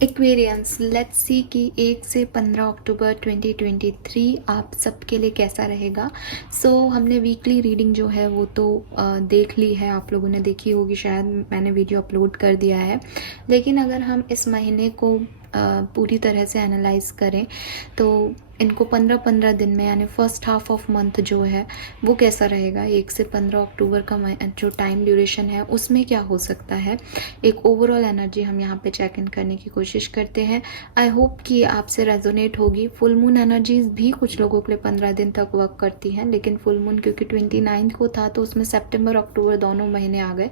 Aquarians, let's see कि 1 से 15 अक्टूबर 2023 आप सबके लिए कैसा रहेगा। हमने वीकली रीडिंग जो है वो तो देख ली है, आप लोगों ने देखी होगी, शायद मैंने वीडियो अपलोड कर दिया है। लेकिन अगर हम इस महीने को पूरी तरह से एनालाइज करें तो इनको 15-15 दिन में, यानी फर्स्ट हाफ ऑफ मंथ जो है वो कैसा रहेगा, 1 से 15 अक्टूबर का जो टाइम ड्यूरेशन है उसमें क्या हो सकता है, एक ओवरऑल एनर्जी हम यहाँ पे चेक इन करने की कोशिश करते हैं। आई होप कि आपसे रेजोनेट होगी। फुल मून एनर्जीज भी कुछ लोगों के लिए 15 दिन तक वर्क करती हैं, लेकिन फुल मून क्योंकि 29 को था तो उसमें सितंबर अक्टूबर दोनों महीने आ गए।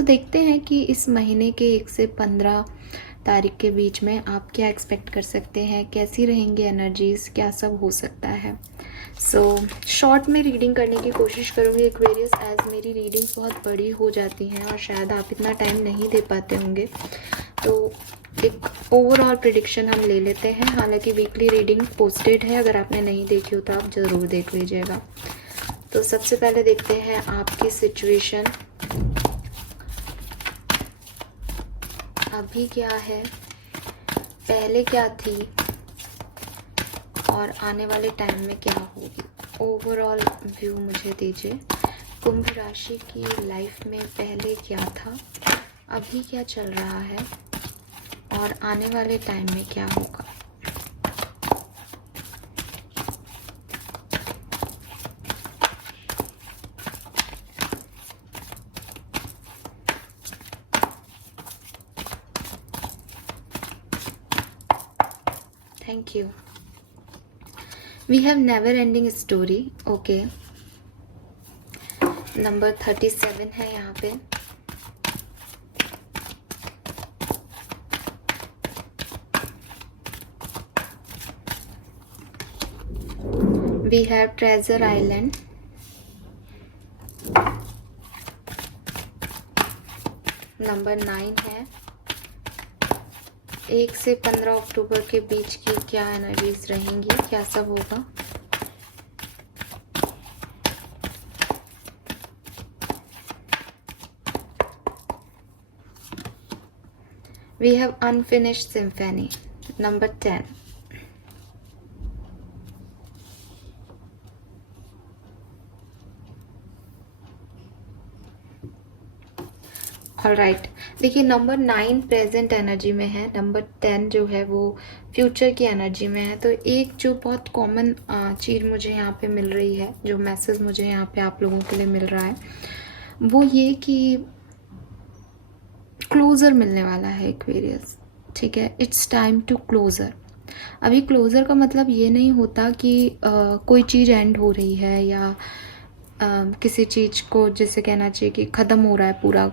देखते हैं कि इस महीने के 1 से 15 तारीख के बीच में आप क्या एक्सपेक्ट कर सकते हैं, कैसी रहेंगी एनर्जीज, क्या सब हो सकता है। शॉर्ट में रीडिंग करने की कोशिश करूँगी एक्वेरियस, एज मेरी रीडिंग्स बहुत बड़ी हो जाती हैं और शायद आप इतना टाइम नहीं दे पाते होंगे। तो एक ओवरऑल प्रिडिक्शन हम ले लेते हैं। हालांकि वीकली रीडिंग पोस्टेड है, अगर आपने नहीं देखी हो तो आप ज़रूर देख लीजिएगा। तो सबसे पहले देखते हैं आपकी सिचुएशन अभी क्या है, पहले क्या थी और आने वाले टाइम में क्या होगी। ओवरऑल व्यू मुझे दीजिए। कुंभ राशि की लाइफ में पहले क्या था, अभी क्या चल रहा है और आने वाले टाइम में क्या होगा। Thank you. We have Never Ending Story. Okay, number 37 है यहाँ पे। We have Treasure Island. Number 9 है। 1 से 15 अक्टूबर के बीच की क्या एनर्जीज रहेंगी, क्या सब होगा। We have unfinished symphony. Number 10. Alright, देखिए नंबर 9 प्रेजेंट एनर्जी में है, नंबर 10 जो है वो फ्यूचर की एनर्जी में है। तो एक जो बहुत कॉमन चीज़ मुझे यहाँ पे मिल रही है, जो मैसेज मुझे यहाँ पे आप लोगों के लिए मिल रहा है, वो ये कि क्लोज़र मिलने वाला है एक्वेरियस। ठीक है, इट्स टाइम टू क्लोज़र। अभी क्लोज़र का मतलब ये नहीं होता कि कोई चीज़ एंड हो रही है या किसी चीज़ को जैसे कहना चाहिए कि ख़त्म हो रहा है पूरा,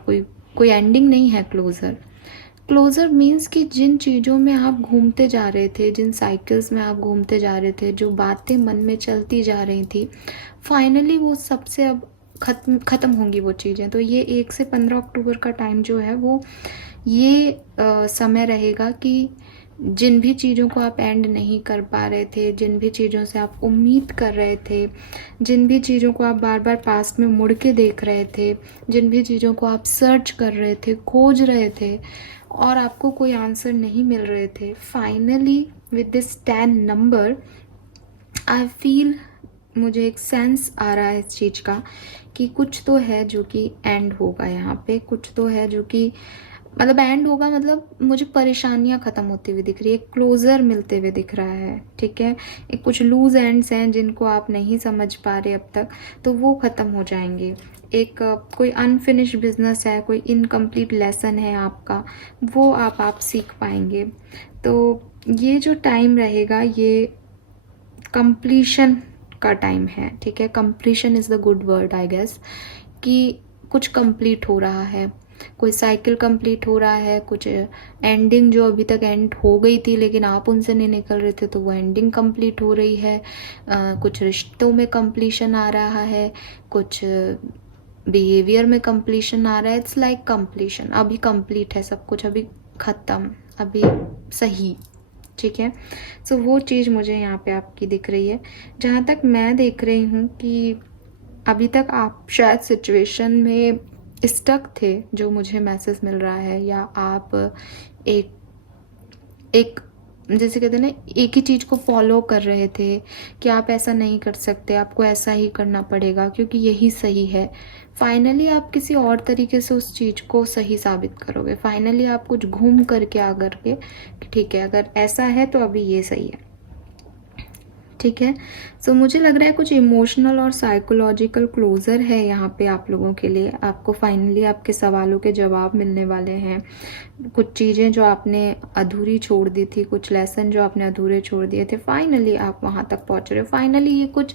कोई एंडिंग नहीं है क्लोज़र। क्लोज़र मीन्स कि जिन चीज़ों में आप घूमते जा रहे थे, जिन साइकिल्स में आप घूमते जा रहे थे, जो बातें मन में चलती जा रही थी, फाइनली वो सबसे अब ख़त्म होंगी वो चीज़ें। तो ये 1 से 15 अक्टूबर का टाइम जो है वो ये समय रहेगा कि जिन भी चीज़ों को आप एंड नहीं कर पा रहे थे, जिन भी चीज़ों से आप उम्मीद कर रहे थे, जिन भी चीज़ों को आप बार बार पास्ट में मुड़ के देख रहे थे, जिन भी चीज़ों को आप सर्च कर रहे थे, खोज रहे थे और आपको कोई आंसर नहीं मिल रहे थे, finally with this 10 number I feel, मुझे एक सेंस आ रहा है इस चीज़ का कि कुछ तो है जो कि एंड होगा यहाँ पे, कुछ तो है जो कि मतलब एंड होगा, मतलब मुझे परेशानियां ख़त्म होती हुई दिख रही है, क्लोज़र मिलते हुए दिख रहा है। ठीक है, एक कुछ लूज एंड्स हैं जिनको आप नहीं समझ पा रहे अब तक, तो वो ख़त्म हो जाएंगे। एक कोई अनफिनिश बिजनेस है, कोई इनकम्प्लीट लेसन है आपका, वो आप सीख पाएंगे। तो ये जो टाइम रहेगा ये कंप्लीशन का टाइम है। ठीक है, completion is the good word I guess, कि कुछ कंप्लीट हो रहा है, कोई साइकिल कंप्लीट हो रहा है, कुछ एंडिंग जो अभी तक एंड हो गई थी लेकिन आप उनसे नहीं निकल रहे थे तो वो एंडिंग कंप्लीट हो रही है। कुछ रिश्तों में कंप्लीशन आ रहा है, कुछ बिहेवियर में कंप्लीशन आ रहा है। इट्स लाइक कंप्लीशन, अभी कंप्लीट है सब कुछ, अभी ख़त्म, अभी सही। ठीक है, वो चीज़ मुझे यहाँ पे आपकी दिख रही है। जहाँ तक मैं देख रही हूँ कि अभी तक आप शायद सिचुएशन में स्टक थे, जो मुझे मैसेज मिल रहा है, या आप एक एक जैसे कहते हैं ना, एक ही चीज़ को फॉलो कर रहे थे कि आप ऐसा नहीं कर सकते, आपको ऐसा ही करना पड़ेगा क्योंकि यही सही है। फाइनली आप किसी और तरीके से उस चीज़ को सही साबित करोगे। फाइनली आप कुछ घूम करके आ करके कि ठीक है, अगर ऐसा है तो अभी ये सही है। ठीक है, सो मुझे लग रहा है कुछ इमोशनल और साइकोलॉजिकल क्लोज़र है यहाँ पे आप लोगों के लिए। आपको फाइनली आपके सवालों के जवाब मिलने वाले हैं। कुछ चीज़ें जो आपने अधूरी छोड़ दी थी, कुछ लेसन जो आपने अधूरे छोड़ दिए थे, फाइनली आप वहाँ तक पहुँच रहे हो। फाइनली ये कुछ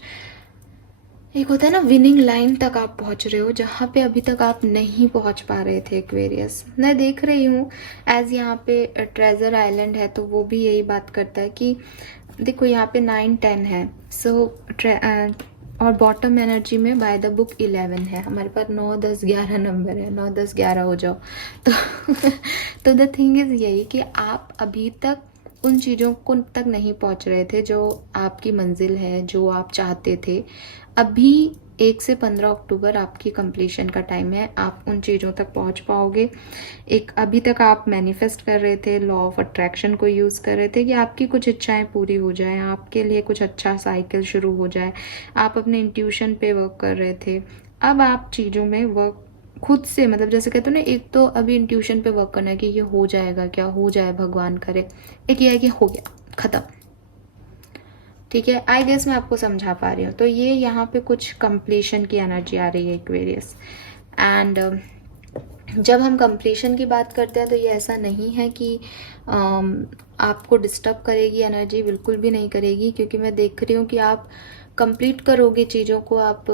एक होता है ना, विनिंग लाइन तक आप पहुंच रहे हो जहाँ पे अभी तक आप नहीं पहुंच पा रहे थे एक्वेरियस। मैं देख रही हूँ एज यहाँ पे ट्रेजर आइलैंड है तो वो भी यही बात करता है कि देखो यहाँ पे 9-10 है। सो और बॉटम एनर्जी में बाय द बुक 11 है। हमारे पास 9-10-11 नंबर है, 9-10-11 हो जाओ तो तो द थिंग इज़ यही कि आप अभी तक उन चीज़ों को तक नहीं पहुंच रहे थे जो आपकी मंजिल है, जो आप चाहते थे। अभी 1 से 15 अक्टूबर आपकी कंप्लीशन का टाइम है, आप उन चीज़ों तक पहुंच पाओगे। एक अभी तक आप मैनिफेस्ट कर रहे थे, लॉ ऑफ अट्रैक्शन को यूज़ कर रहे थे कि आपकी कुछ इच्छाएं पूरी हो जाएं, आपके लिए कुछ अच्छा साइकिल शुरू हो जाए। आप अपने इंट्यूशन पे वर्क कर रहे थे। अब आप चीज़ों में वर्क खुद से, मतलब जैसे कहते हो ना, एक तो अभी इंट्यूशन पे वर्क करना है कि ये हो जाएगा, क्या हो जाए भगवान करे। एक ये है कि हो गया, ख़त्म। ठीक है, आई गेस मैं आपको समझा पा रही हूँ। तो ये यहाँ पे कुछ कंप्लीशन की एनर्जी आ रही है एक्वेरियस। एंड जब हम कंप्लीशन की बात करते हैं तो ये ऐसा नहीं है कि आपको डिस्टर्ब करेगी एनर्जी, बिल्कुल भी नहीं करेगी, क्योंकि मैं देख रही हूँ कि आप कंप्लीट करोगे चीज़ों को, आप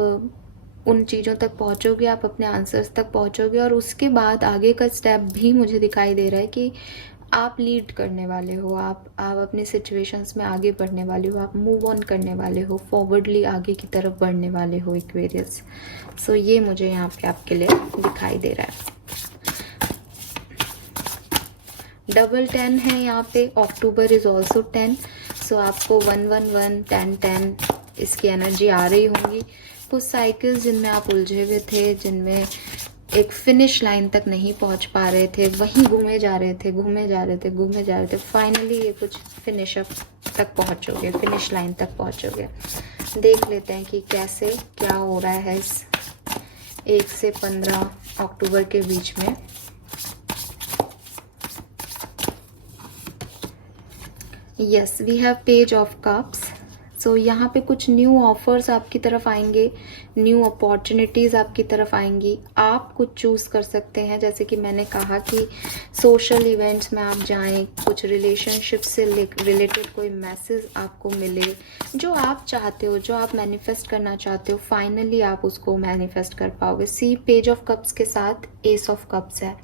उन चीज़ों तक पहुँचोगे, आप अपने आंसर्स तक पहुँचोगे। और उसके बाद आगे का स्टेप भी मुझे दिखाई दे रहा है कि आप लीड करने वाले हो, आप अपने सिचुएशंस में आगे बढ़ने वाले हो, आप मूव ऑन करने वाले हो, फॉरवर्डली आगे की तरफ बढ़ने वाले हो एक्वेरियस। सो ये मुझे यहाँ पे आपके लिए दिखाई दे रहा है। डबल 10 है यहाँ पे, अक्टूबर इज ऑल्सो 10। सो आपको 1-1-1, 10-10 इसकी एनर्जी आ रही होंगी। कुछ साइकिल्स जिनमें आप उलझे हुए थे, जिनमें एक फिनिश लाइन तक नहीं पहुंच पा रहे थे, वहीं घूमे जा रहे थे, घूमे जा रहे थे, घूमे जा रहे थे। फाइनली ये कुछ फिनिश अप तक पहुंचोगे, फिनिश लाइन तक पहुंचोगे। देख लेते हैं कि कैसे क्या हो रहा है इस 1 से 15 अक्टूबर के बीच में। Yes, we have page of cups. So यहाँ पे कुछ न्यू ऑफर्स आपकी तरफ आएंगे, न्यू अपॉर्चुनिटीज़ आपकी तरफ आएंगी। आप कुछ चूज़ कर सकते हैं, जैसे कि मैंने कहा कि सोशल इवेंट्स में आप जाएं, कुछ रिलेशनशिप से रिलेटेड कोई मैसेज आपको मिले, जो आप चाहते हो, जो आप मैनिफेस्ट करना चाहते हो, फाइनली आप उसको मैनिफेस्ट कर पाओगे। सी पेज ऑफ कप्स के साथ एस ऑफ कप्स है,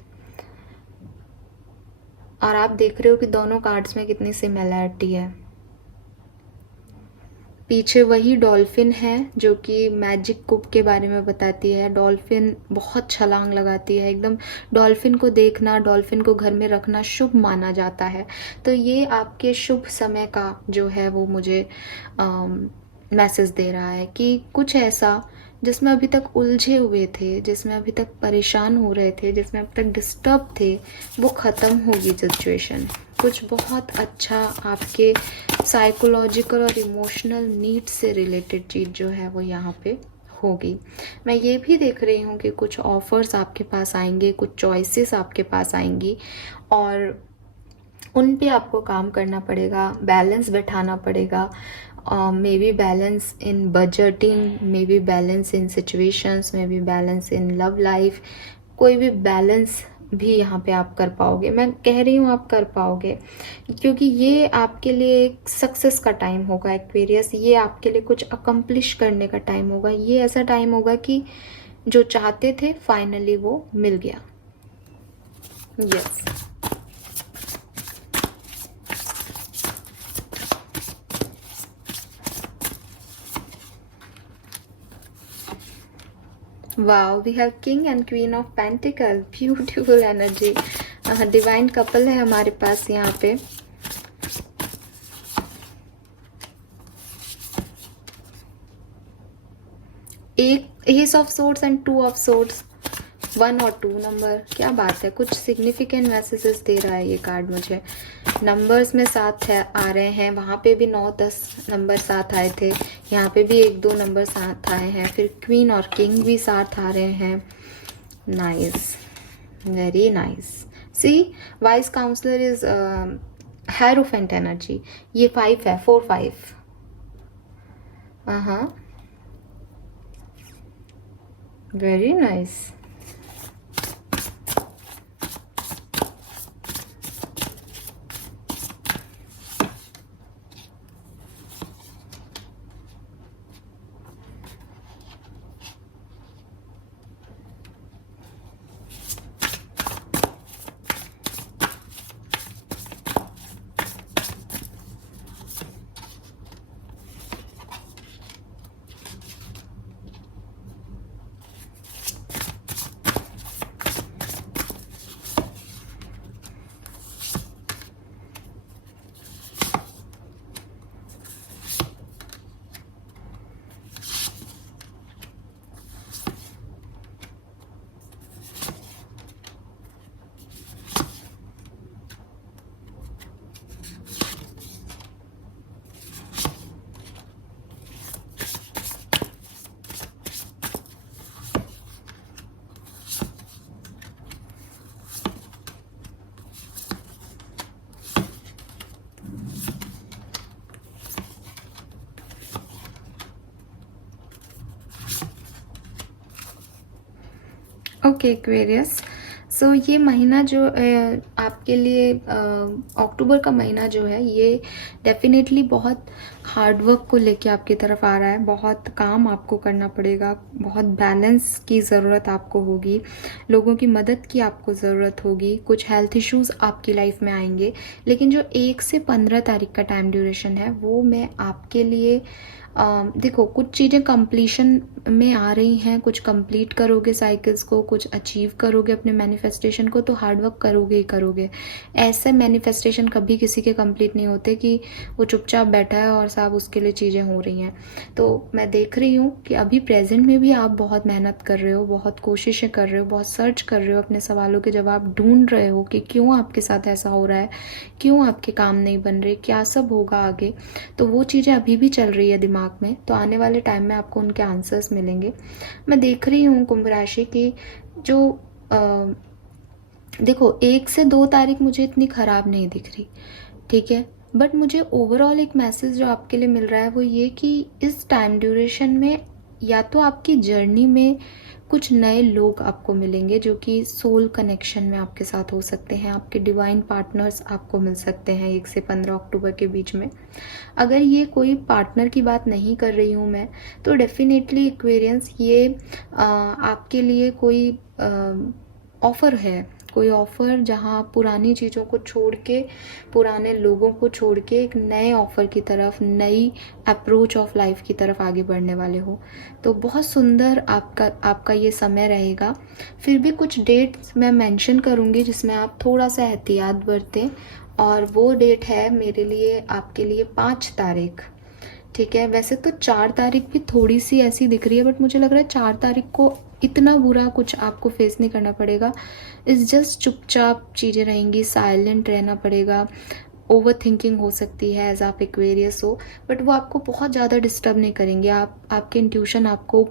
और आप देख रहे हो कि दोनों कार्ड्स में कितनी सिमिलैरिटी है। पीछे वही डॉल्फिन है जो कि मैजिक कुप के बारे में बताती है। डॉल्फिन बहुत छलांग लगाती है एकदम। डॉल्फिन को देखना, डॉल्फिन को घर में रखना शुभ माना जाता है। तो ये आपके शुभ समय का जो है वो मुझे मैसेज दे रहा है कि कुछ ऐसा जिसमें अभी तक उलझे हुए थे, जिसमें अभी तक परेशान हो रहे थे, जिसमें अभी तक डिस्टर्ब थे, वो ख़त्म होगी सिचुएशन। कुछ बहुत अच्छा आपके साइकोलॉजिकल और इमोशनल नीड्स से रिलेटेड चीज़ जो है वो यहाँ पे होगी। मैं ये भी देख रही हूँ कि कुछ ऑफर्स आपके पास आएंगे, कुछ चॉइसेस आपके पास आएंगी, और उन पे आपको काम करना पड़ेगा, बैलेंस बैठाना पड़ेगा। May be balance in budgeting, may be balance in situations, may be balance in love life. कोई भी बैलेंस भी यहाँ पे आप कर पाओगे। मैं कह रही हूँ आप कर पाओगे, क्योंकि ये आपके लिए एक सक्सेस का टाइम होगा एक्वेरियस। ये आपके लिए कुछ अकम्प्लिश करने का टाइम होगा। ये ऐसा टाइम होगा कि जो चाहते थे फाइनली वो मिल गया। Yes, wow, we have king and queen of pentacle, beautiful energy. Divine couple है हमारे पास यहाँ पे। एक ace of swords and 2 of swords, 1 और 2 नंबर, क्या बात है, कुछ सिग्निफिकेंट मैसेजेस दे रहा है ये कार्ड मुझे। नंबर्स में साथ है, आ रहे हैं, वहाँ पे भी 9-10 नंबर साथ आए थे, यहाँ पे भी 1-2 नंबर साथ आए हैं, फिर क्वीन और किंग भी साथ आ रहे हैं। Nice, very nice. See, wise counsellor is hierophant energy. ये 5 है, 4-5। हाँ, वेरी नाइस। ओके एक्वेरियस, सो ये महीना जो आपके लिए अक्टूबर का महीना जो है, ये डेफिनेटली बहुत हार्ड वर्क को लेके आपकी तरफ आ रहा है। बहुत काम आपको करना पड़ेगा, बहुत बैलेंस की ज़रूरत आपको होगी, लोगों की मदद की आपको ज़रूरत होगी, कुछ हेल्थ इश्यूज़ आपकी लाइफ में आएंगे। लेकिन जो 1 से 15 तारीख का टाइम ड्यूरेशन है, वो मैं आपके लिए देखो, कुछ चीज़ें कंप्लीशन में आ रही हैं, कुछ कंप्लीट करोगे साइकिल्स को, कुछ अचीव करोगे अपने मैनिफेस्टेशन को, तो हार्ड वर्क करोगे ही करोगे। ऐसे मैनिफेस्टेशन कभी किसी के कंप्लीट नहीं होते कि वो चुपचाप बैठा है और सब उसके लिए चीज़ें हो रही हैं। तो मैं देख रही हूँ कि अभी प्रेजेंट में भी आप बहुत मेहनत कर रहे हो, बहुत कोशिशें कर रहे हो, बहुत सर्च कर रहे हो, अपने सवालों के जवाब ढूंढ रहे हो कि क्यों आपके साथ ऐसा हो रहा है, क्यों आपके काम नहीं बन रहे, क्या सब होगा आगे। तो वो चीज़ें अभी भी चल रही है दिमाग में, तो आने वाले टाइम में आपको उनके आंसर्स मिलेंगे। मैं देख रही हूँ कुंभ राशि की जो देखो 1 से 2 तारीख मुझे इतनी ख़राब नहीं दिख रही, ठीक है, बट मुझे ओवरऑल एक मैसेज जो आपके लिए मिल रहा है वो ये कि इस टाइम ड्यूरेशन में या तो आपकी जर्नी में कुछ नए लोग आपको मिलेंगे जो कि सोल कनेक्शन में आपके साथ हो सकते हैं, आपके डिवाइन पार्टनर्स आपको मिल सकते हैं 1 से 15 अक्टूबर के बीच में। अगर ये कोई पार्टनर की बात नहीं कर रही हूँ मैं, तो डेफिनेटली एक्वेरियंस ये आपके लिए कोई ऑफ़र है, कोई ऑफ़र जहाँ पुरानी चीज़ों को छोड़ के, पुराने लोगों को छोड़ के एक नए ऑफ़र की तरफ, नई अप्रोच ऑफ लाइफ की तरफ आगे बढ़ने वाले हो। तो बहुत सुंदर आपका ये समय रहेगा। फिर भी कुछ डेट्स मैं मेंशन करूँगी जिसमें आप थोड़ा सा एहतियात बरतें, और वो डेट है मेरे लिए, आपके लिए 5 तारीख, ठीक है। वैसे तो 4 तारीख भी थोड़ी सी ऐसी दिख रही है, बट मुझे लग रहा है 4 तारीख को इतना बुरा कुछ आपको फेस नहीं करना पड़ेगा। इस जस्ट चुपचाप चीज़ें रहेंगी, साइलेंट रहना पड़ेगा, ओवर थिंकिंग हो सकती है एज आप एक्वेरियस हो, बट वो आपको बहुत ज़्यादा डिस्टर्ब नहीं करेंगे, आपके इंट्यूशन आपको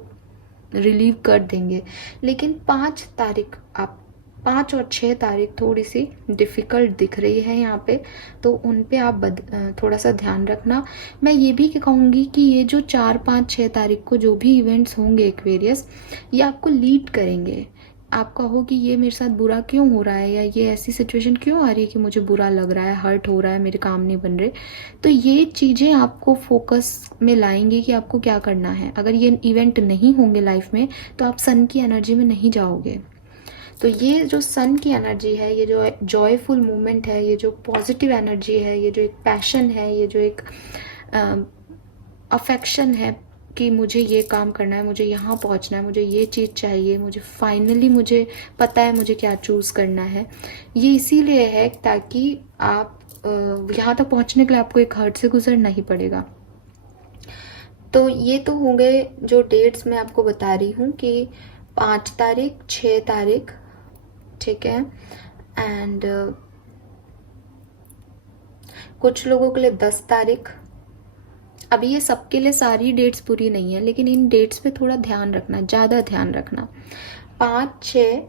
रिलीव कर देंगे। लेकिन 5 तारीख, आप 5 और 6 तारीख थोड़ी सी डिफ़िकल्ट दिख रही है यहाँ पे, तो उन पे आप थोड़ा सा ध्यान रखना। मैं ये भी कहूँगी कि ये जो 4, 5, 6 तारीख को जो भी इवेंट्स होंगे एक्वेरियस, ये आपको लीड करेंगे। आप कहो कि ये मेरे साथ बुरा क्यों हो रहा है, या ये ऐसी सिचुएशन क्यों आ रही है कि मुझे बुरा लग रहा है, हर्ट हो रहा है, मेरे काम नहीं बन रहे। तो ये चीज़ें आपको फोकस में लाएंगे कि आपको क्या करना है। अगर ये इवेंट नहीं होंगे लाइफ में, तो आप सन की एनर्जी में नहीं जाओगे। तो ये जो सन की एनर्जी है, ये जो जॉयफुल मूवमेंट है, ये जो पॉजिटिव एनर्जी है, ये जो एक पैशन है, ये जो एक अफेक्शन है कि मुझे ये काम करना है, मुझे यहाँ पहुँचना है, मुझे ये चीज़ चाहिए, मुझे फाइनली मुझे पता है मुझे क्या चूज़ करना है, ये इसीलिए है ताकि आप यहाँ तक पहुँचने के लिए आपको एक हर्ट से गुजरना ही पड़ेगा। तो ये तो हो गए जो डेट्स मैं आपको बता रही हूँ कि 5 तारीख, 6 तारीख, ठीक है। एंड कुछ लोगों के लिए 10 तारीख। अभी ये सबके लिए सारी डेट्स पूरी नहीं है, लेकिन इन डेट्स पे थोड़ा ध्यान रखना, ज़्यादा ध्यान रखना। 5, 6,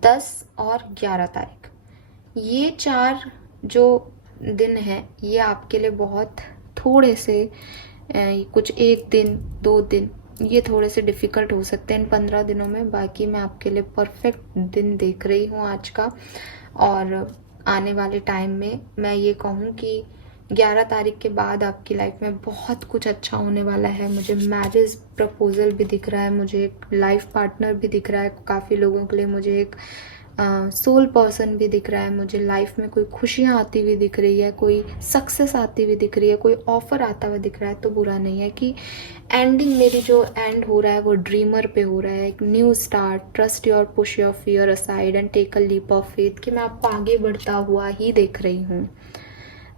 10 और 11 तारीख, ये 4 जो दिन हैं ये आपके लिए बहुत थोड़े से कुछ 1 दिन 2 दिन ये थोड़े से डिफ़िकल्ट हो सकते हैं इन 15 दिनों में। बाकी मैं आपके लिए परफेक्ट दिन देख रही हूँ आज का। और आने वाले टाइम में मैं ये कहूँ कि 11 तारीख के बाद आपकी लाइफ में बहुत कुछ अच्छा होने वाला है। मुझे मैरिज प्रपोजल भी दिख रहा है, मुझे एक लाइफ पार्टनर भी दिख रहा है काफ़ी लोगों के लिए, मुझे एक सोल पर्सन भी दिख रहा है, मुझे लाइफ में कोई खुशियाँ आती हुई दिख रही है, कोई सक्सेस आती हुई दिख रही है, कोई ऑफ़र आता हुआ दिख रहा है। तो बुरा नहीं है कि एंडिंग मेरी जो एंड हो रहा है वो ड्रीमर पे हो रहा है, एक new start. Trust your, push your fear aside and take a leap of faith, कि मैं आपको आगे बढ़ता हुआ ही देख रही हूँ।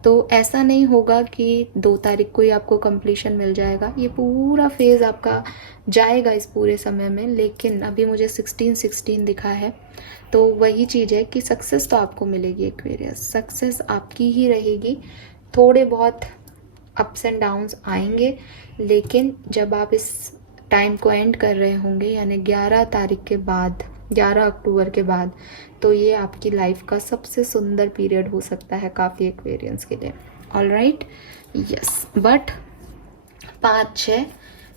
तो ऐसा नहीं होगा कि 2 तारीख को ही आपको कंप्लीशन मिल जाएगा, ये पूरा फेज़ आपका जाएगा इस पूरे समय में। लेकिन अभी मुझे 16-16 दिखा है, तो वही चीज़ है कि सक्सेस तो आपको मिलेगी एक्वेरियस, सक्सेस आपकी ही रहेगी। थोड़े बहुत अप्स एंड डाउन्स आएंगे, लेकिन जब आप इस टाइम को एंड कर रहे होंगे, यानी 11 तारीख के बाद, 11 अक्टूबर के बाद, तो ये आपकी लाइफ का सबसे सुंदर पीरियड हो सकता है काफ़ी एक्वेरियंस के लिए। All right, yes. बट 5, 6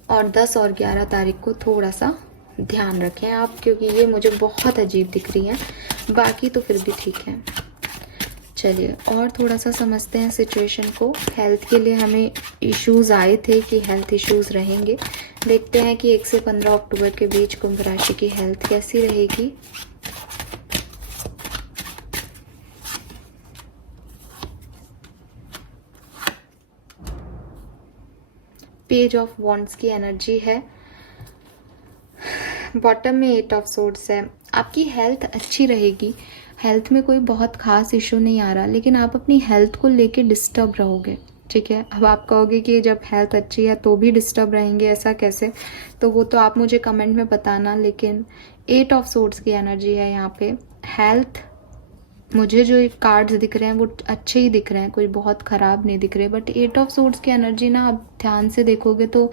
और 10 और 11 तारीख को थोड़ा सा ध्यान रखें आप, क्योंकि ये मुझे बहुत अजीब दिख रही हैं। बाकी तो फिर भी ठीक है। चलिए और थोड़ा सा समझते हैं सिचुएशन को। हेल्थ के लिए हमें इश्यूज़ आए थे कि हेल्थ इश्यूज़ रहेंगे। देखते हैं कि 1 से 15 अक्टूबर के बीच कुंभ राशि की हेल्थ कैसी रहेगी। पेज ऑफ वॉन्ड्स की एनर्जी है, बॉटम में 8 ऑफ सोर्ड्स है। आपकी हेल्थ अच्छी रहेगी, हेल्थ में कोई बहुत ख़ास इशू नहीं आ रहा, लेकिन आप अपनी हेल्थ को लेके डिस्टर्ब रहोगे, ठीक है। अब आप कहोगे कि जब हेल्थ अच्छी है तो भी डिस्टर्ब रहेंगे, ऐसा कैसे? तो वो तो आप मुझे कमेंट में बताना। लेकिन 8 ऑफ सोर्ड्स की एनर्जी है यहाँ पे। हेल्थ, मुझे जो कार्ड्स दिख रहे हैं वो अच्छे ही दिख रहे हैं, कोई बहुत ख़राब नहीं दिख रहे। बट 8 ऑफ सोर्ड्स की एनर्जी ना, आप ध्यान से देखोगे तो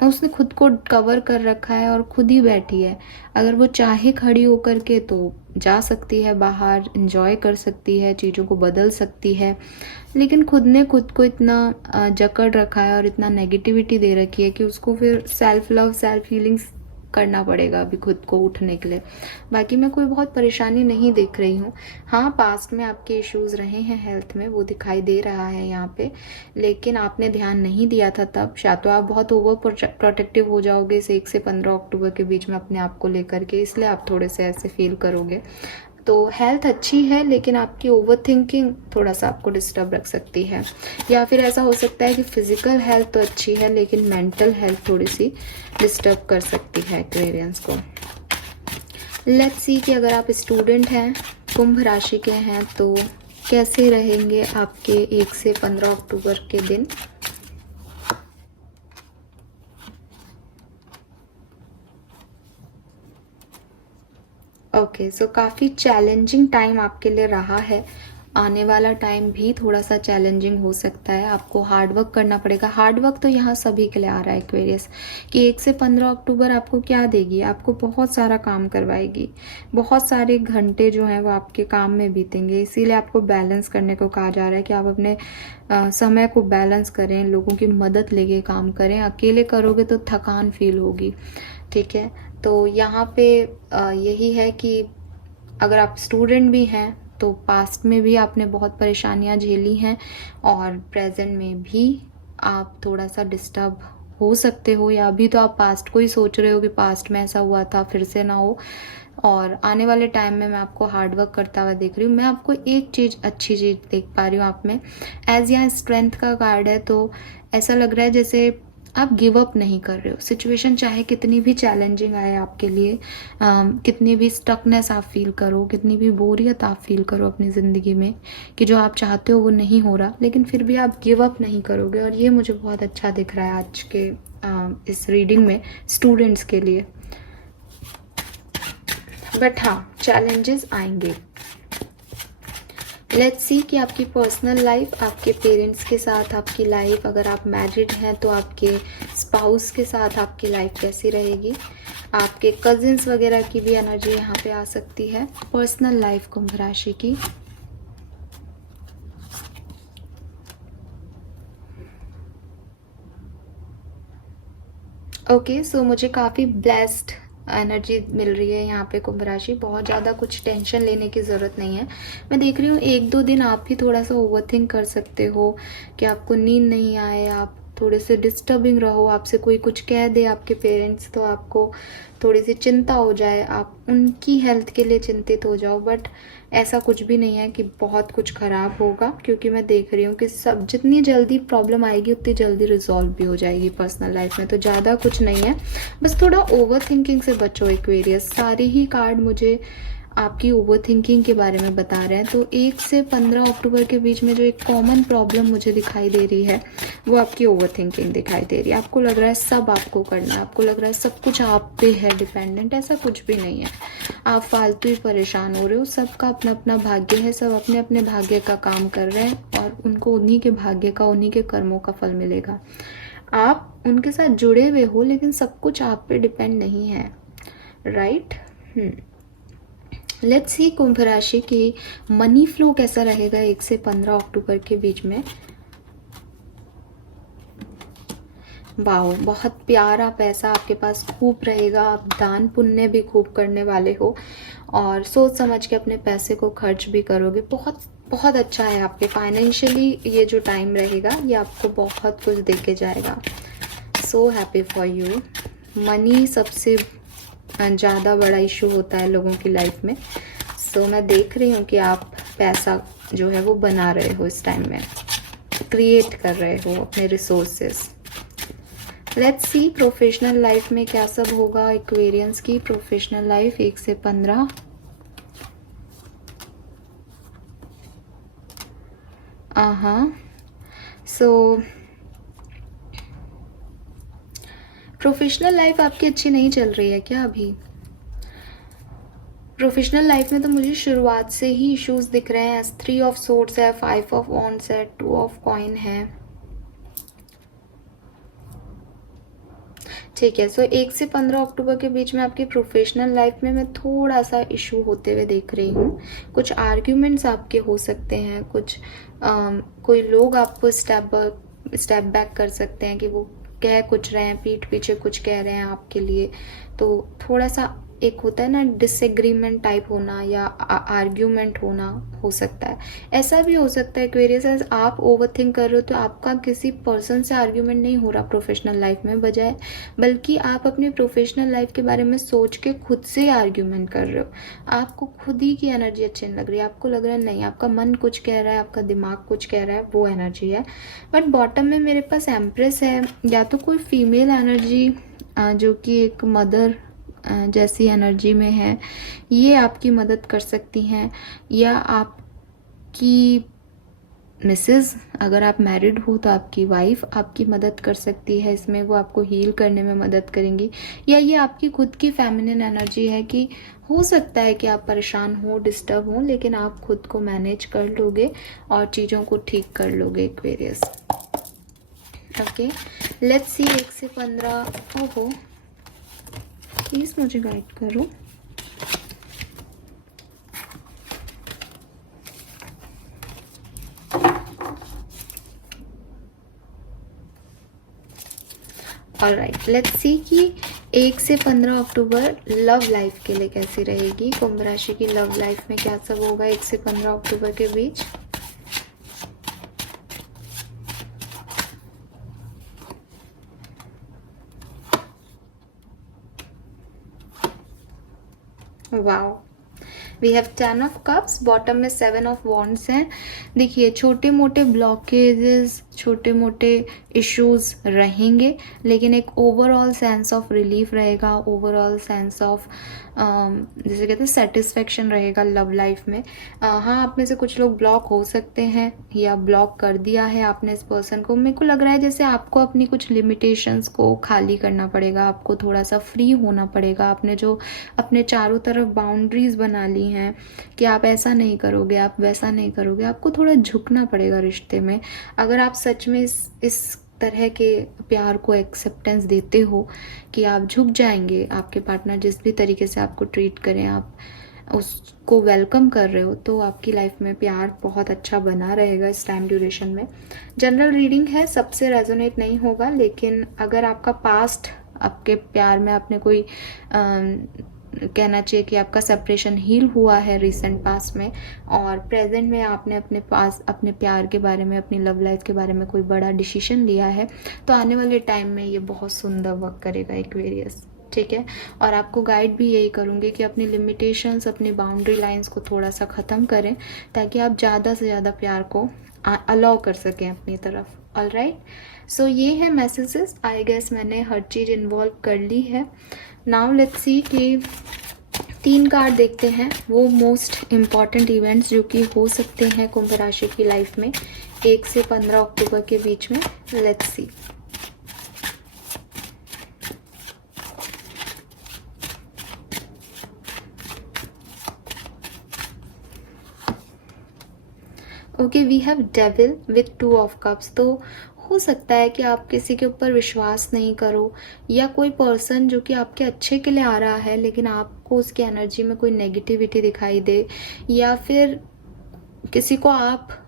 उसने खुद को कवर कर रखा है और खुद ही बैठी है। अगर वो चाहे खड़ी होकर के तो जा सकती है बाहर, एंजॉय कर सकती है, चीज़ों को बदल सकती है, लेकिन खुद ने खुद को इतना जकड़ रखा है और इतना नेगेटिविटी दे रखी है कि उसको फिर सेल्फ लव, सेल्फ हीलिंग्स करना पड़ेगा अभी खुद को उठने के लिए। बाकी मैं कोई बहुत परेशानी नहीं देख रही हूँ। हाँ, पास्ट में आपके इश्यूज़ रहे हैं हेल्थ में, वो दिखाई दे रहा है यहाँ पे, लेकिन आपने ध्यान नहीं दिया था तब। या तो आप बहुत ओवर प्रोटेक्टिव हो जाओगे इस 1 से 15 अक्टूबर के बीच में अपने आप को लेकर के, इसलिए आप थोड़े से ऐसे फील करोगे। तो हेल्थ अच्छी है, लेकिन आपकी ओवर थिंकिंग थोड़ा सा आपको डिस्टर्ब रख सकती है। या फिर ऐसा हो सकता है कि फिजिकल हेल्थ तो अच्छी है, लेकिन मेंटल हेल्थ थोड़ी सी डिस्टर्ब कर सकती है एक्वेरियंस को। लेट्स सी कि अगर आप स्टूडेंट हैं, कुंभ राशि के हैं, तो कैसे रहेंगे आपके 1 से 15 अक्टूबर के दिन। ओके, सो काफ़ी चैलेंजिंग टाइम आपके लिए रहा है। आने वाला टाइम भी थोड़ा सा चैलेंजिंग हो सकता है, आपको हार्ड वर्क करना पड़ेगा। हार्ड वर्क तो यहाँ सभी के लिए आ रहा है एक्वेरियस, कि 1 से 15 अक्टूबर आपको क्या देगी, आपको बहुत सारा काम करवाएगी, बहुत सारे घंटे जो हैं वो आपके काम में बीतेंगे। इसीलिए आपको बैलेंस करने को कहा जा रहा है कि आप अपने समय को बैलेंस करें, लोगों की मदद लेके काम करें। अकेले करोगे तो थकान फील होगी, ठीक है। तो यहाँ पे यही है कि अगर आप स्टूडेंट भी हैं तो पास्ट में भी आपने बहुत परेशानियाँ झेली हैं, और प्रेजेंट में भी आप थोड़ा सा डिस्टर्ब हो सकते हो, या अभी तो आप पास्ट को ही सोच रहे हो कि पास्ट में ऐसा हुआ था फिर से ना हो। और आने वाले टाइम में मैं आपको हार्ड वर्क करता हुआ देख रही हूँ। मैं आपको एक चीज़, अच्छी चीज़ देख पा रही हूँ आप में। एज यहाँ स्ट्रेंथ का कार्ड है, तो ऐसा लग रहा है जैसे आप गिव अप नहीं कर रहे हो। सिचुएशन चाहे कितनी भी चैलेंजिंग आए आपके लिए, कितनी भी स्टकनेस आप फील करो, कितनी भी बोरियत आप फील करो अपनी ज़िंदगी में कि जो आप चाहते हो वो नहीं हो रहा, लेकिन फिर भी आप गिव अप नहीं करोगे। और ये मुझे बहुत अच्छा दिख रहा है आज के इस रीडिंग में स्टूडेंट्स के लिए। बट हाँ, चैलेंजेस आएंगे। लेट्स सी कि आपकी पर्सनल लाइफ, आपके पेरेंट्स के साथ आपकी लाइफ, अगर आप मैरिड हैं तो आपके स्पाउस के साथ आपकी लाइफ कैसी रहेगी। आपके कजिन्स वगैरह की भी एनर्जी यहाँ पे आ सकती है। पर्सनल लाइफ कुंभ राशि की। ओके, सो मुझे काफ़ी ब्लेस्ड एनर्जी मिल रही है यहाँ पे कुंभ राशि। बहुत ज़्यादा कुछ टेंशन लेने की ज़रूरत नहीं है। मैं देख रही हूँ 1-2 दिन आप भी थोड़ा सा ओवरथिंक कर सकते हो कि आपको नींद नहीं आए, आप थोड़े से डिस्टर्बिंग रहो, आपसे कोई कुछ कह दे आपके पेरेंट्स तो आपको थोड़ी सी चिंता हो जाए, आप उनकी हेल्थ के लिए चिंतित हो जाओ। बट ऐसा कुछ भी नहीं है कि बहुत कुछ ख़राब होगा, क्योंकि मैं देख रही हूँ कि सब जितनी जल्दी प्रॉब्लम आएगी उतनी जल्दी रिजॉल्व भी हो जाएगी पर्सनल लाइफ में। तो ज़्यादा कुछ नहीं है, बस थोड़ा ओवर थिंकिंग से बचो एक्वेरियस। सारे ही कार्ड मुझे आपकी ओवर थिंकिंग के बारे में बता रहे हैं। तो 1 से 15 अक्टूबर के बीच में जो एक कॉमन प्रॉब्लम मुझे दिखाई दे रही है वो आपकी ओवर थिंकिंग दिखाई दे रही है। आपको लग रहा है सब आपको करना है, आपको लग रहा है सब कुछ आप पे है डिपेंडेंट। ऐसा कुछ भी नहीं है, आप फालतू ही परेशान हो रहे हो। सबका अपना अपना भाग्य है, सब अपने अपने भाग्य का काम कर रहे हैं और उनको उन्हीं के भाग्य का, उन्हीं के कर्मों का फल मिलेगा। आप उनके साथ जुड़े हुए हो लेकिन सब कुछ आप पे डिपेंड नहीं है, राइट। लेट्स सी कुंभ राशि की मनी फ्लो कैसा रहेगा 1 से 15 अक्टूबर के बीच में। वाओ, बहुत प्यारा पैसा आपके पास खूब रहेगा। आप दान पुण्य भी खूब करने वाले हो और सोच समझ के अपने पैसे को खर्च भी करोगे। बहुत बहुत अच्छा है आपके फाइनेंशियली। ये जो टाइम रहेगा ये आपको बहुत कुछ दे के जाएगा। So happy for you. Money सबसे ज़्यादा बड़ा इशू होता है लोगों की लाइफ में। सो मैं देख रही हूँ कि आप पैसा जो है वो बना रहे हो, इस टाइम में क्रिएट कर रहे हो अपने resources. Let's see professional life में क्या सब होगा एक्वेरियंस की। प्रोफेशनल लाइफ 1 से 15। सो प्रोफेशनल लाइफ आपकी अच्छी नहीं चल रही है क्या अभी? प्रोफेशनल लाइफ में तो मुझे शुरुआत से ही इश्यूज दिख रहे हैं। 3 ऑफ सोर्ड्स है, 5 ऑफ वॉन्ड्स है, 2 ऑफ कॉइन है। ठीक है, सो 1 से 15 अक्टूबर के बीच में आपकी प्रोफेशनल लाइफ में मैं थोड़ा सा इशू होते हुए देख रही हूँ। कुछ आर्ग्यूमेंट्स आपके हो सकते हैं, कुछ कोई लोग आपको स्टेप बैक कर सकते हैं कि वो कह कुछ रहे हैं, पीठ पीछे कुछ कह रहे हैं आपके लिए। तो थोड़ा सा एक होता है ना डिसएग्रीमेंट टाइप होना या आर्ग्यूमेंट होना हो सकता है। ऐसा भी हो सकता है एक्वेरियस आप ओवरथिंक कर रहे हो तो आपका किसी पर्सन से आर्ग्यूमेंट नहीं हो रहा प्रोफेशनल लाइफ में, बजाय बल्कि आप अपनी प्रोफेशनल लाइफ के बारे में सोच के खुद से आर्ग्यूमेंट कर रहे हो। आपको खुद ही की एनर्जी अच्छी नहीं लग रही है, आपको लग रहा है नहीं, आपका मन कुछ कह रहा है, आपका दिमाग कुछ कह रहा है, वो एनर्जी है। बट बॉटम में मेरे पास एम्प्रेस है, या तो कोई फीमेल एनर्जी जो कि एक मदर जैसी एनर्जी में है, ये आपकी मदद कर सकती हैं। या आपकी मिसेस, अगर आप मैरिड हो तो आपकी वाइफ आपकी मदद कर सकती है इसमें, वो आपको हील करने में मदद करेंगी। या ये आपकी खुद की फेमिनिन एनर्जी है कि हो सकता है कि आप परेशान हो, डिस्टर्ब हो, लेकिन आप खुद को मैनेज कर लोगे और चीज़ों को ठीक कर लोगे एक्वेरियस। ओके, लेट्स सी 1 से 15। ओहो, प्लीज़ मुझे गाइड करो। ऑलराइट, लेट्स सी कि 1 से 15 अक्टूबर लव लाइफ के लिए कैसी रहेगी। कुंभ राशि की लव लाइफ में क्या सब होगा 1 से 15 अक्टूबर के बीच। Wow, we have 10 of cups, bottom में 7 ऑफ वॉन्ड्स हैं। देखिए छोटे मोटे ब्लॉकेजेस, छोटे मोटे इश्यूज रहेंगे, लेकिन एक ओवरऑल सेंस ऑफ रिलीफ रहेगा, ओवरऑल सेंस ऑफ जैसे कहते हैं सेटिस्फेक्शन रहेगा लव लाइफ में। हाँ, आप में से कुछ लोग ब्लॉक हो सकते हैं या ब्लॉक कर दिया है आपने इस पर्सन को। मेरे को लग रहा है जैसे आपको अपनी कुछ लिमिटेशंस को खाली करना पड़ेगा, आपको थोड़ा सा फ्री होना पड़ेगा। आपने जो अपने चारों तरफ बाउंड्रीज बना ली हैं कि आप ऐसा नहीं करोगे, आप वैसा नहीं करोगे, आपको थोड़ा झुकना पड़ेगा रिश्ते में। अगर आप सच में इस तरह के प्यार को एक्सेप्टेंस देते हो कि आप झुक जाएंगे, आपके पार्टनर जिस भी तरीके से आपको ट्रीट करें आप उसको वेलकम कर रहे हो, तो आपकी लाइफ में प्यार बहुत अच्छा बना रहेगा इस टाइम ड्यूरेशन में। जनरल रीडिंग है, सबसे रेजोनेट नहीं होगा, लेकिन अगर आपका पास्ट, आपके प्यार में आपने कोई कहना चाहिए कि आपका सेपरेशन हील हुआ है रिसेंट पास्ट में, और प्रेजेंट में आपने अपने पास अपने प्यार के बारे में, अपनी लव लाइफ के बारे में कोई बड़ा डिसीजन लिया है, तो आने वाले टाइम में ये बहुत सुंदर वर्क करेगा एक्वेरियस, ठीक है। और आपको गाइड भी यही करूँगी कि अपनी लिमिटेशंस, अपनी बाउंड्री लाइंस को थोड़ा सा ख़त्म करें, ताकि आप ज़्यादा से ज़्यादा प्यार को अलाउ कर सकें अपनी तरफ। ऑलराइट, सो ये है मैसेजेस। आई गेस मैंने हर चीज़ इन्वॉल्व कर ली है। नाउ लेट्स सी कि 3 कार्ड देखते हैं वो मोस्ट इम्पॉर्टेंट इवेंट्स जो कि हो सकते हैं कुंभ राशि की लाइफ में 1 से 15 अक्टूबर के बीच में। Let's see. Okay, we have devil with 2 of cups. तो हो सकता है कि आप किसी के ऊपर विश्वास नहीं करो, या कोई पर्सन जो कि आपके अच्छे के लिए आ रहा है लेकिन आपको उसकी एनर्जी में कोई नेगेटिविटी दिखाई दे, या फिर किसी को आप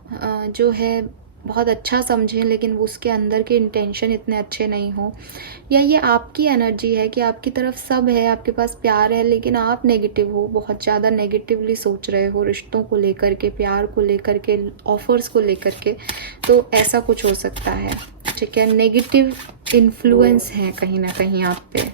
जो है बहुत अच्छा समझें लेकिन वो उसके अंदर के इंटेंशन इतने अच्छे नहीं हो, या ये आपकी एनर्जी है कि आपकी तरफ सब है, आपके पास प्यार है, लेकिन आप नेगेटिव हो, बहुत ज़्यादा नेगेटिवली सोच रहे हो रिश्तों को लेकर के, प्यार को लेकर के, ऑफर्स को लेकर के। तो ऐसा कुछ हो सकता है, ठीक है। नेगेटिव इन्फ्लुएंस है कहीं ना कहीं आप पे।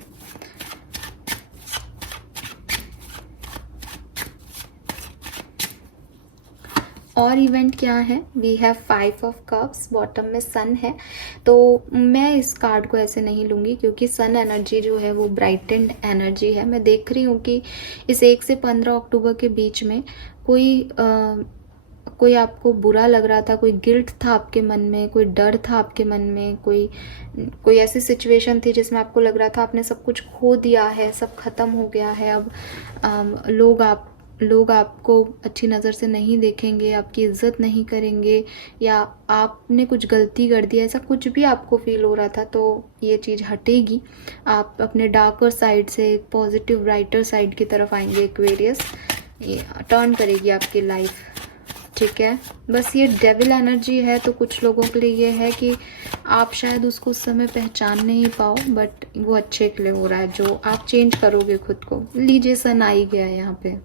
और इवेंट क्या है? We have 5 of cups, bottom में सन है। तो मैं इस कार्ड को ऐसे नहीं लूँगी क्योंकि सन एनर्जी जो है वो ब्राइटेंड एनर्जी है। मैं देख रही हूँ कि इस 1 से 15 अक्टूबर के बीच में कोई आपको बुरा लग रहा था, कोई गिल्ट था आपके मन में, कोई डर था आपके मन में, कोई ऐसी सिचुएशन थी जिसमें आपको लग रहा था आपने सब कुछ खो दिया है, सब खत्म हो गया है, अब लोग आपको अच्छी नज़र से नहीं देखेंगे, आपकी इज्जत नहीं करेंगे, या आपने कुछ गलती कर दी, ऐसा कुछ भी आपको फील हो रहा था, तो ये चीज़ हटेगी। आप अपने डार्कर साइड से एक पॉजिटिव ब्राइटर साइड की तरफ आएंगे। एक्वेरियस ये टर्न करेगी आपकी लाइफ, ठीक है। बस ये डेविल एनर्जी है, तो कुछ लोगों के लिए ये है कि आप शायद उसको उस समय पहचान नहीं पाओ, बट वो अच्छे के लिए हो रहा है, जो आप चेंज करोगे खुद को। लीजिए, सन आ ही गया है यहाँ पे।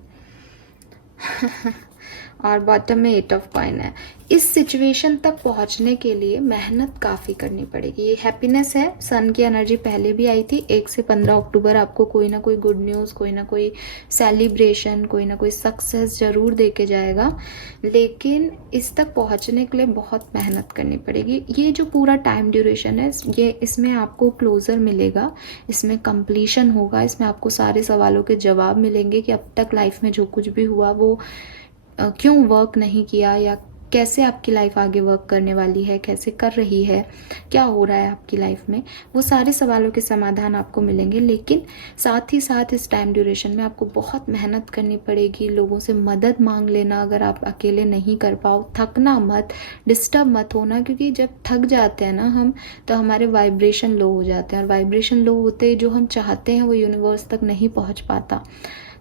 और बॉटम में 8 ऑफ कॉइन है। इस सिचुएशन तक पहुंचने के लिए मेहनत काफ़ी करनी पड़ेगी। ये हैप्पीनेस है, सन की एनर्जी पहले भी आई थी। 1 से 15 अक्टूबर आपको कोई ना कोई गुड न्यूज़, कोई ना कोई सेलिब्रेशन, कोई ना कोई सक्सेस ज़रूर दे के जाएगा, लेकिन इस तक पहुंचने के लिए बहुत मेहनत करनी पड़ेगी। ये जो पूरा टाइम ड्यूरेशन है, ये इसमें आपको क्लोजर मिलेगा, इसमें कंप्लीशन होगा, इसमें आपको सारे सवालों के जवाब मिलेंगे कि अब तक लाइफ में जो कुछ भी हुआ वो क्यों वर्क नहीं किया, या कैसे आपकी लाइफ आगे वर्क करने वाली है, कैसे कर रही है, क्या हो रहा है आपकी लाइफ में। वो सारे सवालों के समाधान आपको मिलेंगे, लेकिन साथ ही साथ इस टाइम ड्यूरेशन में आपको बहुत मेहनत करनी पड़ेगी। लोगों से मदद मांग लेना, अगर आप अकेले नहीं कर पाओ। थकना मत, डिस्टर्ब मत होना, क्योंकि जब थक जाते हैं ना हम, तो हमारे वाइब्रेशन लो हो जाते हैं, और वाइब्रेशन लो होते जो हम चाहते हैं वो यूनिवर्स तक नहीं पहुँच पाता।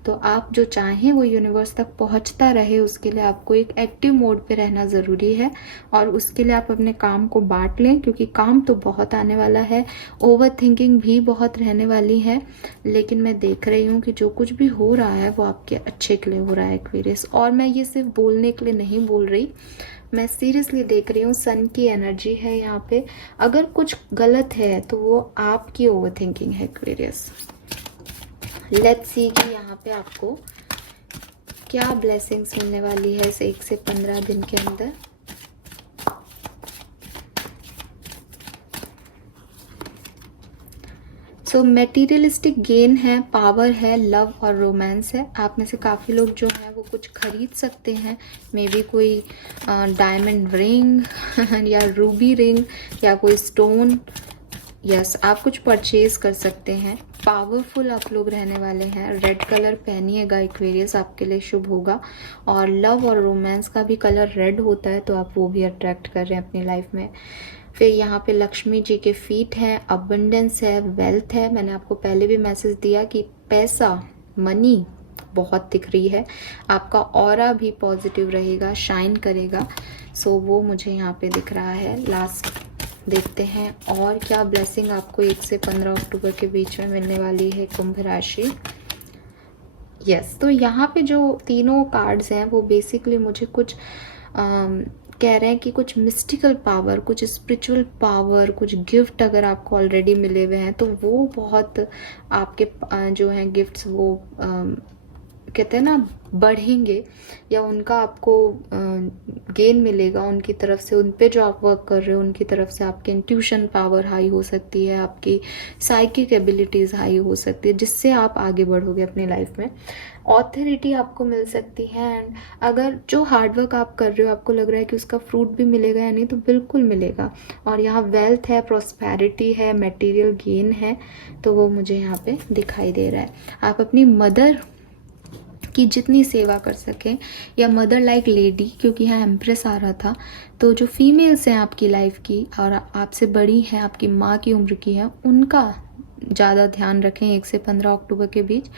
तो आप जो चाहें वो यूनिवर्स तक पहुंचता रहे, उसके लिए आपको एक एक्टिव मोड पे रहना ज़रूरी है, और उसके लिए आप अपने काम को बांट लें, क्योंकि काम तो बहुत आने वाला है, ओवर थिंकिंग भी बहुत रहने वाली है, लेकिन मैं देख रही हूँ कि जो कुछ भी हो रहा है वो आपके अच्छे के लिए हो रहा है एक्वेरियस। और मैं ये सिर्फ बोलने के लिए नहीं बोल रही, मैं सीरियसली देख रही हूँ। सन की एनर्जी है यहाँ पे। अगर कुछ गलत है तो वो आपकी ओवर थिंकिंग है एक्वेरियस। लेट्स सी कि यहाँ पे आपको क्या ब्लेसिंग्स मिलने वाली है इस 1 से 15 दिन के अंदर। सो मटेरियलिस्टिक गेन है, पावर है, लव और रोमांस है। आप में से काफ़ी लोग जो हैं वो कुछ खरीद सकते हैं, मे बी कोई डायमंड रिंग या रूबी रिंग या कोई स्टोन। यस, आप कुछ परचेज कर सकते हैं। पावरफुल आप लोग रहने वाले हैं। रेड कलर पहनिएगा एक्वेरियस, आपके लिए शुभ होगा। और लव और रोमांस का भी कलर रेड होता है, तो आप वो भी अट्रैक्ट कर रहे हैं अपनी लाइफ में। फिर यहाँ पे लक्ष्मी जी के फीट हैं, अबंडेंस है, वेल्थ है। मैंने आपको पहले भी मैसेज दिया कि पैसा, मनी बहुत दिख रही है। आपका ऑरा भी पॉजिटिव रहेगा, शाइन करेगा। सो वो मुझे यहाँ पे दिख रहा है। लास्ट देखते हैं और क्या ब्लेसिंग आपको 1 से 15 अक्टूबर के बीच में मिलने वाली है कुंभ राशि। यस, तो यहाँ पे जो तीनों कार्ड्स हैं वो बेसिकली मुझे कुछ कह रहे हैं कि कुछ मिस्टिकल पावर, कुछ स्पिरिचुअल पावर, कुछ गिफ्ट अगर आपको ऑलरेडी मिले हुए हैं तो वो बहुत आपके जो हैं गिफ्ट्स वो कहते हैं ना बढ़ेंगे, या उनका आपको गेन मिलेगा उनकी तरफ से। उन पे जो आप वर्क कर रहे हो उनकी तरफ से आपकी इंट्यूशन पावर हाई हो सकती है, आपकी साइकिक एबिलिटीज़ हाई हो सकती है, जिससे आप आगे बढ़ोगे अपनी लाइफ में। ऑथोरिटी आपको मिल सकती है। एंड अगर जो हार्डवर्क आप कर रहे हो आपको लग रहा है कि उसका फ्रूट भी मिलेगा या नहीं, तो बिल्कुल मिलेगा। और यहाँ वेल्थ है, प्रॉस्पेरिटी है, मटेरियल गेन है, तो वो मुझे यहाँ पे दिखाई दे रहा है। आप अपनी मदर की जितनी सेवा कर सकें, या मदर लाइक लेडी, क्योंकि यहाँ एम्प्रेस आ रहा था, तो जो फीमेल्स हैं आपकी लाइफ की और आपसे बड़ी हैं, आपकी माँ की उम्र की हैं, उनका ज़्यादा ध्यान रखें 1 से 15 अक्टूबर के बीच।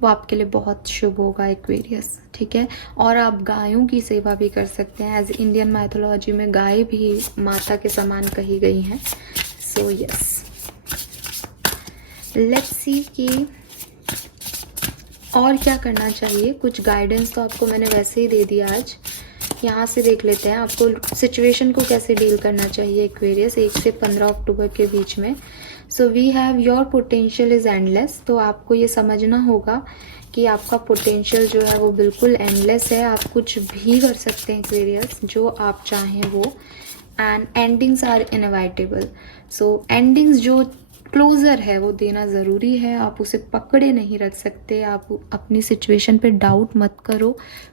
वो आपके लिए बहुत शुभ होगा एक्वेरियस, ठीक है। और आप गायों की सेवा भी कर सकते हैं। एज इंडियन माइथोलॉजी में गाय भी माता के समान कही गई हैं। सो यस, लेट्स सी कि और क्या करना चाहिए। कुछ गाइडेंस तो आपको मैंने वैसे ही दे दिया आज। यहाँ से देख लेते हैं आपको सिचुएशन को कैसे डील करना चाहिए एक्वेरियस 1 से 15 अक्टूबर के बीच में। So we have your potential is endless. तो आपको ये समझना होगा कि आपका पोटेंशियल जो है वो बिल्कुल एंडलेस है। आप कुछ भी कर सकते हैं एक्वेरियस, जो आप चाहें वो। And endings are inevitable. So endings जो क्लोज़र है वो देना ज़रूरी है। आप उसे पकड़े नहीं रख सकते। आप अपनी सिचुएशन पे डाउट मत करो।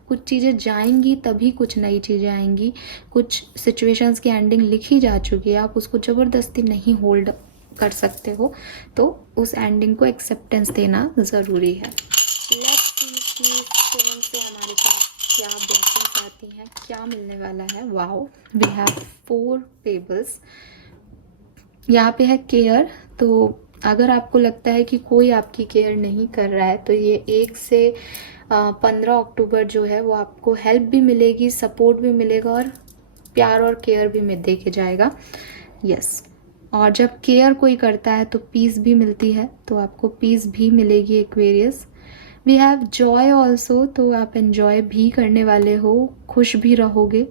कुछ चीज़ें जाएंगी तभी कुछ नई चीज़ें आएंगी। कुछ सिचुएशंस की एंडिंग लिखी जा चुकी है, आप उसको ज़बरदस्ती नहीं होल्ड कर सकते हो, तो उस एंडिंग को एक्सेप्टेंस देना ज़रूरी है। लेट्स सी कि स्टोन से हमारे पास क्या ब्लेसिंग्स आती हैं, क्या मिलने वाला है। Wow, we have 4 pebbles. यहाँ पे है केयर। तो अगर आपको लगता है कि कोई आपकी केयर नहीं कर रहा है, तो ये 1 से 15 अक्टूबर जो है वो आपको हेल्प भी मिलेगी, सपोर्ट भी मिलेगा और प्यार और केयर भी में दे के जाएगा। यस, और जब केयर कोई करता है तो पीस भी मिलती है, तो आपको पीस भी मिलेगी Aquarius. We have joy also. तो आप एंजॉय भी करने वाले हो, खुश भी रहोगे,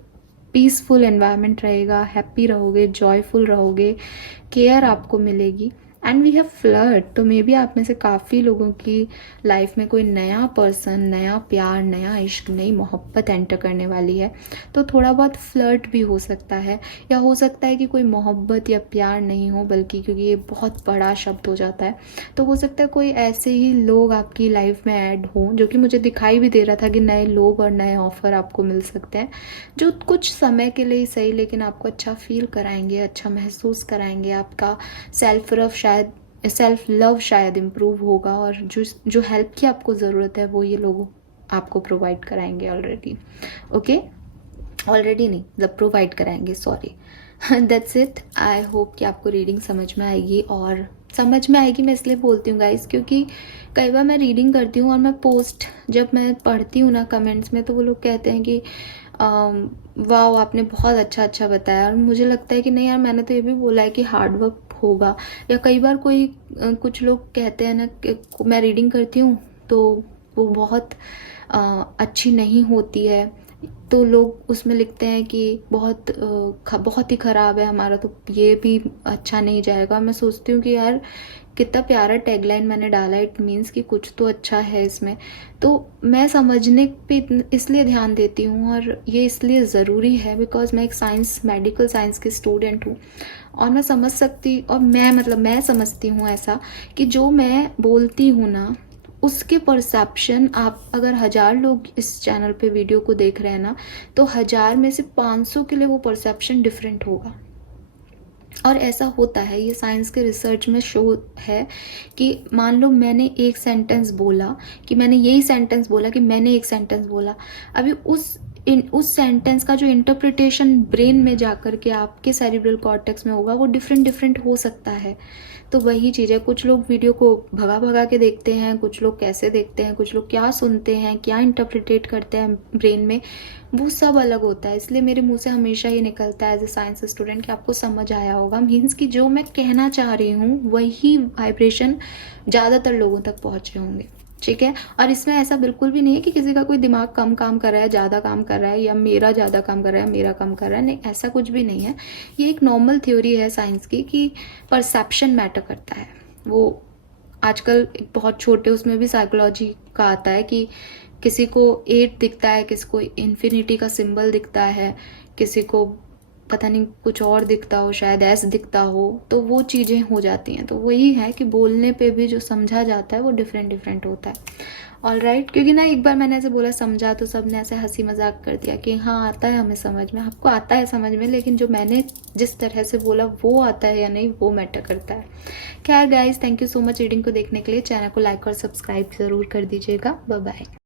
पीसफुल एनवायरनमेंट रहेगा, हैप्पी रहोगे, जॉयफुल रहोगे, केयर आपको मिलेगी। And we have flirt. तो मे बी आप में से काफ़ी लोगों की लाइफ में कोई नया पर्सन, नया प्यार, नया इश्क, नई मोहब्बत एंटर करने वाली है। तो थोड़ा बहुत फ्लर्ट भी हो सकता है, या हो सकता है कि कोई मोहब्बत या प्यार नहीं हो, बल्कि क्योंकि ये बहुत बड़ा शब्द हो जाता है, तो हो सकता है कोई ऐसे ही लोग आपकी लाइफ में ऐड हों, जो कि मुझे दिखाई भी दे रहा था कि नए लोग और नए ऑफ़र आपको मिल सकते हैं, जो कुछ समय के लिए ही सही लेकिन आपको अच्छा फील कराएंगे, अच्छा महसूस कराएंगे। आपका सेल्फ लव शायद इम्प्रूव होगा, और जो हेल्प की आपको ज़रूरत है वो ये लोग आपको प्रोवाइड कराएंगे ऑलरेडी। ओके, ऑलरेडी नहीं, जब प्रोवाइड कराएंगे, sorry. That's it. I hope कि आपको रीडिंग समझ में आएगी। और समझ में आएगी मैं इसलिए बोलती हूँ गाइस, क्योंकि कई बार मैं रीडिंग करती हूँ और मैं पोस्ट जब मैं पढ़ती हूँ ना कमेंट्स में, तो वो लोग कहते हैं कि वाओ आपने बहुत अच्छा बताया, और मुझे लगता है कि नहीं यार, मैंने तो ये भी बोला है कि हार्डवर्क होगा। या कई बार कुछ लोग कहते हैं ना कि मैं रीडिंग करती हूँ तो वो बहुत अच्छी नहीं होती है, तो लोग उसमें लिखते हैं कि बहुत ही ख़राब है हमारा, तो ये भी अच्छा नहीं जाएगा। मैं सोचती हूँ कि यार कितना प्यारा टैगलाइन मैंने डाला है, इट मीन्स कि कुछ तो अच्छा है इसमें। तो मैं समझने पे इसलिए ध्यान देती हूँ, और ये इसलिए ज़रूरी है बिकॉज मैं एक मेडिकल साइंस की स्टूडेंट हूँ, और मैं समझ सकती, और मैं समझती हूँ ऐसा कि जो मैं बोलती हूँ ना, उसके परसेप्शन, आप अगर 1000 लोग इस चैनल पे वीडियो को देख रहे हैं ना, तो 1000 में से 500 के लिए वो परसेप्शन डिफरेंट होगा। और ऐसा होता है, ये साइंस के रिसर्च में शो है कि मान लो मैंने एक सेंटेंस बोला, कि मैंने यही सेंटेंस बोला कि मैंने एक सेंटेंस बोला, अभी उस सेंटेंस का जो इंटरप्रिटेशन ब्रेन में जाकर के आपके सेरिब्रल कॉर्टेक्स में होगा, वो डिफरेंट डिफरेंट हो सकता है। तो वही चीज़ है, कुछ लोग वीडियो को भगा भगा के देखते हैं, कुछ लोग कैसे देखते हैं, कुछ लोग क्या सुनते हैं, क्या इंटरप्रिटेट करते हैं ब्रेन में, वो सब अलग होता है। इसलिए मेरे मुंह से हमेशा ये निकलता है एज ए साइंस स्टूडेंट कि आपको समझ आया होगा, मीन्स कि जो मैं कहना चाह रही हूँ वही वाइब्रेशन ज़्यादातर लोगों तक पहुँच रहे होंगे, ठीक है। और इसमें ऐसा बिल्कुल भी नहीं है कि किसी का कोई दिमाग कम काम कर रहा है, ज़्यादा काम कर रहा है, या मेरा ज़्यादा काम कर रहा है, मेरा कम कर रहा है, नहीं, ऐसा कुछ भी नहीं है। ये एक नॉर्मल थ्योरी है साइंस की कि परसेप्शन मैटर करता है। वो आजकल एक बहुत छोटे उसमें भी साइकोलॉजी का आता है कि किसी को 8 दिखता है, किसी को इन्फिनिटी का सिंबल दिखता है, किसी को पता नहीं कुछ और दिखता हो, शायद एस दिखता हो, तो वो चीज़ें हो जाती हैं। तो वही है कि बोलने पे भी जो समझा जाता है वो डिफरेंट डिफरेंट होता है। ऑल राइट, क्योंकि ना एक बार मैंने ऐसे बोला समझा, तो सब ने ऐसे हंसी मजाक कर दिया कि हाँ आता है हमें समझ में, आपको आता है समझ में, लेकिन जो मैंने जिस तरह से बोला वो आता है या नहीं, वो मैटर करता है। खैर guys, thank you so much reading को देखने के लिए। चैनल को लाइक और सब्सक्राइब ज़रूर कर दीजिएगा। Bye bye.